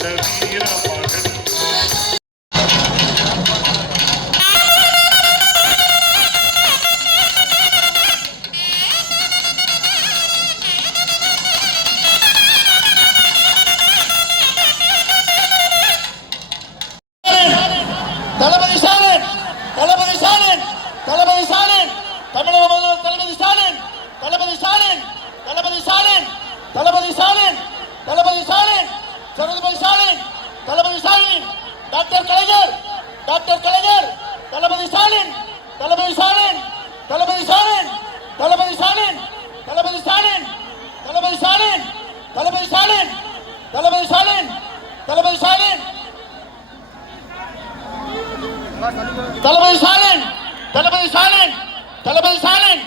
Talabadi Salin! Talabadi Salin! Talabadi Salin! Talabadi Salin! Talabadi Salin! ஜனாதிபதி Stalin Thalapathy Stalin doctor Kalaignar doctor Kalaignar Thalapathy Stalin Thalapathy Stalin Thalapathy Stalin Thalapathy Stalin Thalapathy Stalin Thalapathy Stalin Thalapathy Stalin Thalapathy Stalin Thalapathy Stalin Thalapathy Stalin Thalapathy Stalin Thalapathy Stalin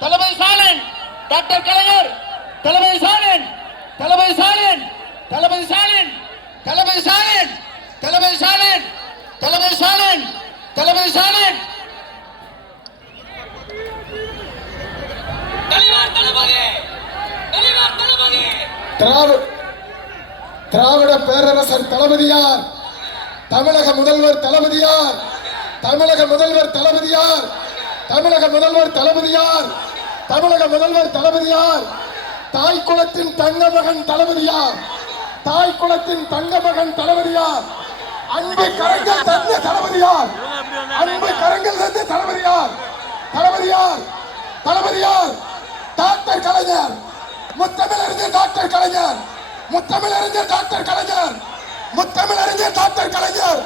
Thalapathy Stalin doctor Kalaignar Thalapathy Stalin Thalapathy Stalin Thalapathy Stalin Thalapathy Stalin Thalapathy Stalin Thalapathy Stalin Thalapathy Stalin. தலைவர் தளபதி தலைவர் தளபதி. திராவிட திராவிட பேரரசர் தளபதியார் தமிழக முதல்வர் தளபதியார் தமிழக முதல்வர் தளபதியார் தமிழக முதல்வர் தளபதியார் தமிழக முதல்வர் தளபதியார் தாய் குலத்தின் தங்க மகன் தளபதியார். தாய் குலத்தின் தங்க மகன் தளபதியார். அன்பு கரங்கள் தந்த தளபதியார். அன்பு கரங்கள் தந்த தளபதியார். தளபதியார் தளபதியார் டாக்டர் கலைஞர். முத்தமிழறிஞர் டாக்டர் கலைஞர். முத்தமிழறிஞர் டாக்டர் கலைஞர். முத்தமிழறிஞர் டாக்டர் கலைஞர்.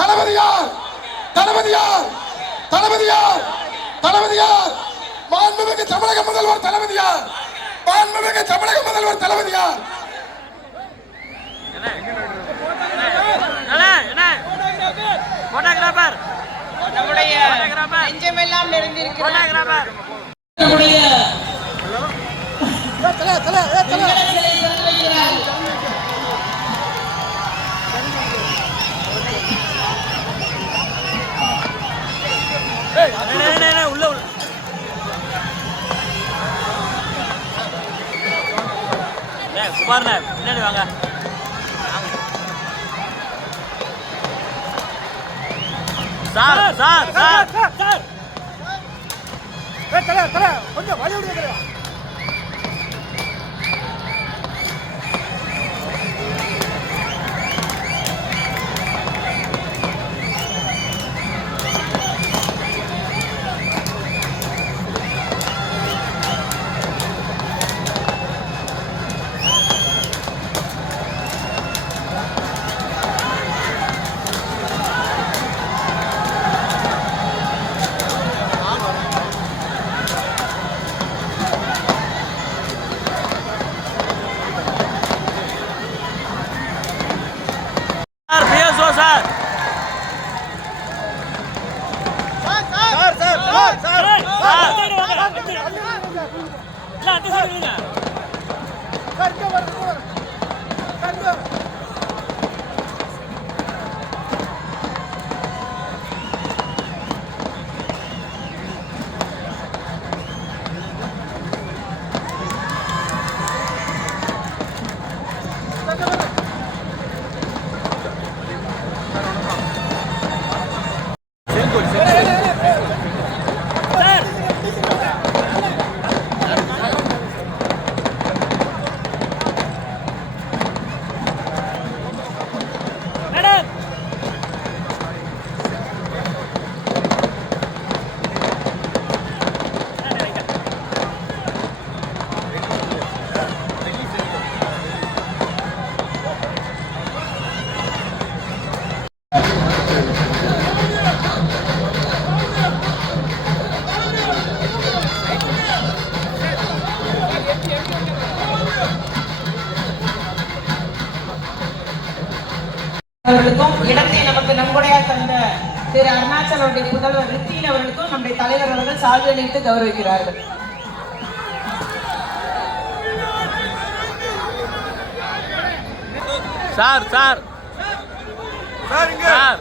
தளபதியார் தளபதியார் தளபதியார் தளபதியார். மாண்புமிகு தமிழக முதல்வர் தளபதியார். மாண்புமிகு தமிழக முதல்வர் தளபதியார். போட்டோகிராபர் நம்முடைய நெஞ்சமெல்லாம் நிறைந்திருக்கிறார் நம்முடைய உள்ள உள்ள. சுமார்ண்ண பின்னாடி வாங்க. Sir sir sir. சார் கொஞ்சம் வழி விடுங்க அந்த சைடு கருங்க வர கருங்க அவர்களுக்கும் இடத்தை நமக்கு நன்கொடையா தந்த திரு அருணாச்சல் அவருடைய புதல்வர் ரித்தின் அவர்களுக்கும் நம்முடைய தலைவர் அவர்கள் சால்வை அளித்து கௌரவிக்கிறார்கள். Sir sir. சார்.